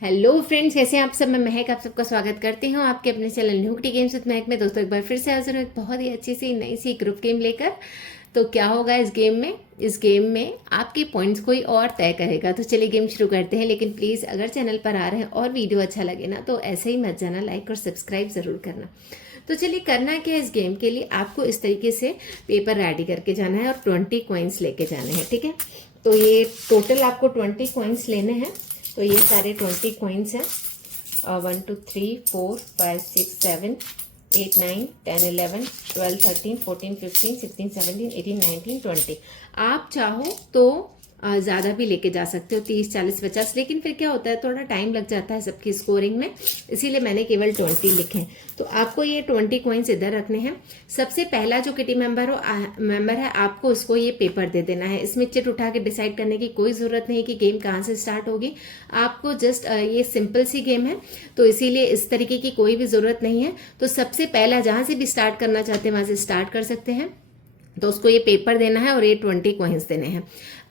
Hello friends, कैसे हैं आप सब। मैं महक आप सबका स्वागत करती हूँ आपके अपने channel new T games with महक में। दोस्तों एक बार फिर से हाजिर हूँ एक बहुत ही अच्छी सी नई सी ग्रुप गेम लेकर। तो क्या होगा इस गेम में आपके पॉइंट्स कोई और तय करेगा। तो चलिए गेम शुरू करते हैं। लेकिन प्लीज़ अगर चैनल पर आ रहे हैं और वीडियो अच्छा लगे ना तो ऐसे ही मत जाना, लाइक और सब्सक्राइब ज़रूर करना। तो चलिए करना क्या है, इस गेम के लिए आपको इस तरीके से पेपर रेडी करके जाना है और 20 कॉइन्स लेके जाने हैं। ठीक है, तो ये टोटल आपको 20 कॉइन्स लेने हैं। तो ये सारे 20 कॉइन्स हैं, 1 2 3 4 5 6 7 8 9 10 11 12 13 14 15 16 17 18 19 20। आप चाहो तो ज़्यादा भी लेके जा सकते हो, 30 40 50। लेकिन फिर क्या होता है, थोड़ा टाइम लग जाता है सबकी स्कोरिंग में, इसीलिए मैंने केवल 20 लिखे हैं। तो आपको ये 20 कॉइन्स इधर रखने हैं। सबसे पहला जो किटी मेंबर है आपको उसको ये पेपर दे देना है। इसमें चिट उठा के डिसाइड करने की कोई ज़रूरत नहीं कि गेम कहाँ से स्टार्ट होगी। आपको जस्ट ये सिंपल सी गेम है, तो इसीलिए इस तरीके की कोई भी ज़रूरत नहीं है। तो सबसे पहला जहाँ से भी स्टार्ट करना चाहते हैं वहाँ से स्टार्ट कर सकते हैं। तो उसको ये पेपर देना है और ये 20 कॉइन्स देने हैं।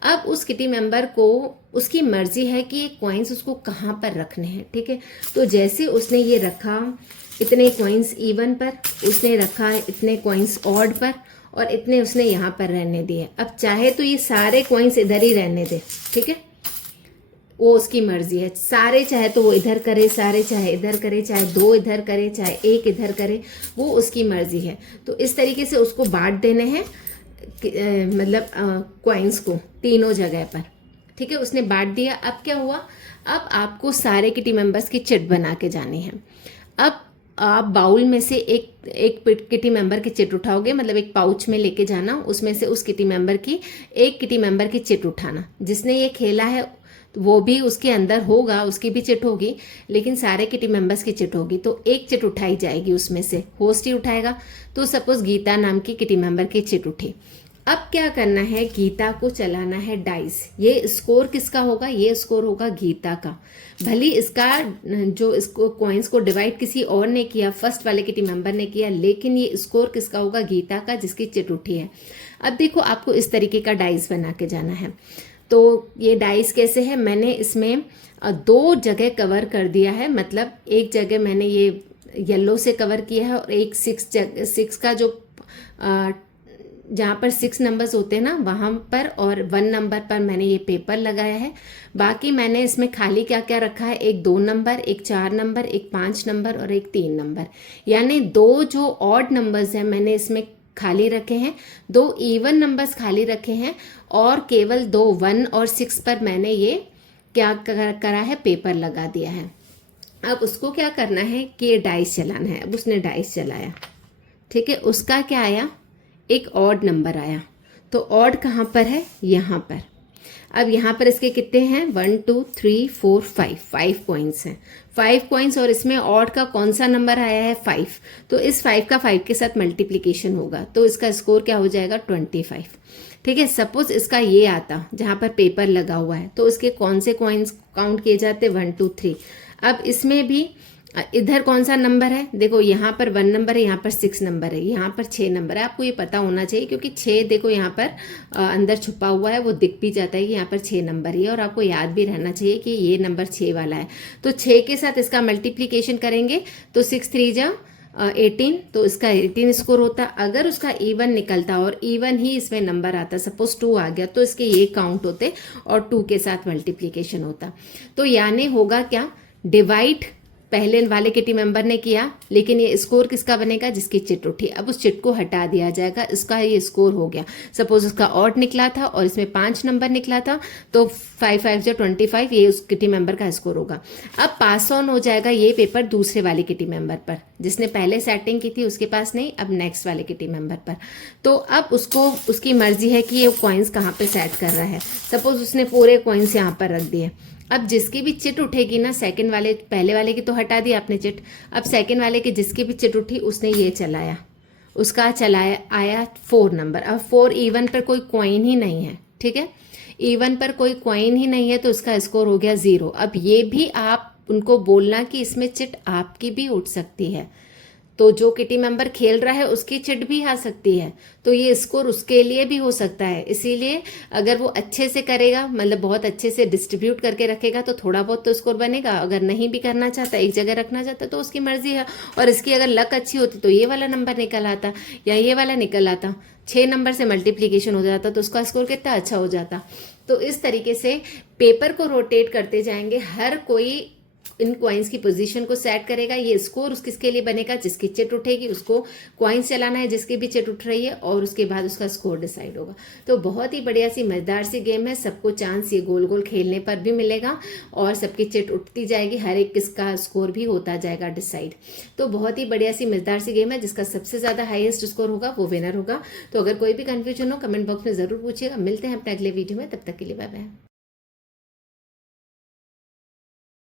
अब उस किटी मेंबर को उसकी मर्जी है कि ये कॉइन्स उसको कहाँ पर रखने हैं। ठीक है, तो जैसे उसने ये रखा इतने कॉइन्स इवन पर, उसने रखा इतने कॉइन्स ऑड पर, और इतने उसने यहाँ पर रहने दिए। अब चाहे तो ये सारे कॉइन्स इधर ही रहने दे। ठीक है, वो उसकी मर्जी है। सारे चाहे तो वो इधर करे, सारे चाहे इधर करे, चाहे 2 इधर करे, चाहे 1 इधर करे, वो उसकी मर्जी है। तो इस तरीके से उसको बांट देने हैं, मतलब कॉइन्स को तीनों जगह पर। ठीक है, उसने बांट दिया। अब क्या हुआ, अब आपको सारे किटी मेंबर्स की चिट बना के जानी है। अब आप बाउल में से एक किटी मेंबर की चिट उठाओगे, मतलब एक पाउच में लेके जाना, उसमें से उस किटी मेंबर की एक किटी मेंबर की चिट उठाना। जिसने ये खेला है तो वो भी उसके अंदर होगा, उसकी भी चिट होगी, लेकिन सारे किटी मेंबर्स की चिट होगी। तो एक चिट उठाई जाएगी, उसमें से होस्ट ही उठाएगा। तो सपोज गीता नाम की किटी मेंबर की चिट उठी। अब क्या करना है, गीता को चलाना है डाइस। ये स्कोर किसका होगा, ये स्कोर होगा गीता का। भली इसका जो इसको कॉइन्स को डिवाइड किसी और ने किया, फर्स्ट वाले किटी मेंबर ने किया, लेकिन ये स्कोर किसका होगा, गीता का, जिसकी चिट उठी है। अब देखो आपको इस तरीके का डाइस बना के जाना है। तो ये डाइस कैसे है, मैंने इसमें 2 जगह कवर कर दिया है। मतलब एक जगह मैंने ये येलो से कवर किया है और एक 6 का जो जहाँ पर 6 नंबर्स होते हैं ना वहाँ पर, और 1 नंबर पर मैंने ये पेपर लगाया है। बाकी मैंने इसमें खाली क्या क्या रखा है, एक 2 नंबर, एक 4 नंबर, एक 5 नंबर और एक 3 नंबर। यानी 2 जो ऑड नंबर्स हैं मैंने इसमें खाली रखे हैं, 2 इवन नंबर्स खाली रखे हैं, और केवल 2 1 और 6 पर मैंने ये क्या करा है, पेपर लगा दिया है। अब उसको क्या करना है कि ये डाइस चलाना है। अब उसने डाइस चलाया, ठीक है, उसका क्या आया, एक ऑड नंबर आया। तो ऑड कहाँ पर है, यहाँ पर। अब यहाँ पर इसके कितने हैं, 1 2 3 4 5 कॉइन्स हैं, 5 कॉइन्स। और इसमें ऑड का कौन सा नंबर आया है, 5। तो इस 5 का 5 के साथ मल्टीप्लिकेशन होगा, तो इसका स्कोर क्या हो जाएगा, 25। ठीक है, सपोज इसका ये आता जहाँ पर पेपर लगा हुआ है, तो इसके कौन से कॉइन्स काउंट किए जाते, 1 2 3। अब इसमें भी इधर कौन सा नंबर है, देखो यहाँ पर 1 नंबर है, यहाँ पर 6 नंबर है, यहाँ पर 6 नंबर है। आपको ये पता होना चाहिए क्योंकि 6 देखो यहाँ पर अंदर छुपा हुआ है, वो दिख भी जाता है कि यहाँ पर 6 नंबर ही है। और आपको याद भी रहना चाहिए कि ये नंबर 6 वाला है। तो 6 के साथ इसका मल्टीप्लीकेशन करेंगे तो 6 3 जा 18, तो इसका 18 स्कोर होता। अगर उसका इवन निकलता और इवन ही इसमें नंबर आता, सपोज 2 आ गया, तो इसके ये काउंट होते और 2 के साथ मल्टीप्लीकेशन होता। तो यानी होगा क्या, डिवाइड पहले वाले किटी मेंबर ने किया, लेकिन ये स्कोर किसका बनेगा, जिसकी चिट उठी। अब उस चिट को हटा दिया जाएगा, इसका ये स्कोर हो गया। सपोज उसका ऑड निकला था और इसमें 5 नंबर निकला था, तो 5 5 जो 25, ये उस किटी मेंबर का स्कोर होगा। अब पास ऑन हो जाएगा ये पेपर दूसरे वाले किटी मेंबर पर, जिसने पहले सेटिंग की थी उसके पास नहीं, अब नेक्स्ट वाले किटी मेंबर पर। तो अब उसको उसकी मर्जी है कि ये कॉइन्स कहाँ पे सेट कर रहा है। सपोज उसने पूरे कॉइन्स यहाँ पर रख दिए। अब जिसकी भी चिट उठेगी ना, सेकंड वाले, पहले वाले की तो हटा दी आपने चिट, अब सेकंड वाले की जिसकी भी चिट उठी उसने ये चलाया, उसका चलाया आया 4 नंबर। अब 4 इवन पर कोई कॉइन ही नहीं है, ठीक है, इवन पर कोई कॉइन ही नहीं है, तो उसका स्कोर हो गया 0। अब ये भी आप उनको बोलना कि इसमें चिट आपकी भी उठ सकती है, तो जो किटी मेंबर खेल रहा है उसकी चिट भी आ सकती है, तो ये स्कोर उसके लिए भी हो सकता है। इसीलिए अगर वो अच्छे से करेगा, मतलब बहुत अच्छे से डिस्ट्रीब्यूट करके रखेगा, तो थोड़ा बहुत तो स्कोर बनेगा। अगर नहीं भी करना चाहता, एक जगह रखना चाहता, तो उसकी मर्जी है। और इसकी अगर लक अच्छी होती तो ये वाला नंबर निकल आता या ये वाला निकल आता, 6 नंबर से मल्टीप्लीकेशन हो जाता, तो उसका स्कोर कितना अच्छा हो जाता। तो इस तरीके से पेपर को रोटेट करते जाएंगे, हर कोई इन क्वाइंस की पोजीशन को सेट करेगा। ये स्कोर उस किसके लिए बनेगा, जिसकी चिट उठेगी उसको क्वाइंस चलाना है, जिसकी भी चिट उठ रही है, और उसके बाद उसका स्कोर डिसाइड होगा। तो बहुत ही बढ़िया सी मजेदार सी गेम है। सबको चांस ये गोल गोल खेलने पर भी मिलेगा और सबकी चिट उठती जाएगी, हर एक किसका स्कोर भी होता जाएगा डिसाइड। तो बहुत ही बढ़िया सी मजेदार सी गेम है, जिसका सबसे ज्यादा हाईएस्ट स्कोर होगा वो विनर होगा। तो अगर कोई भी कंफ्यूजन हो कमेंट बॉक्स में जरूर पूछिएगा। मिलते हैं अपने अगले वीडियो में, तब तक के लिए बाय बाय।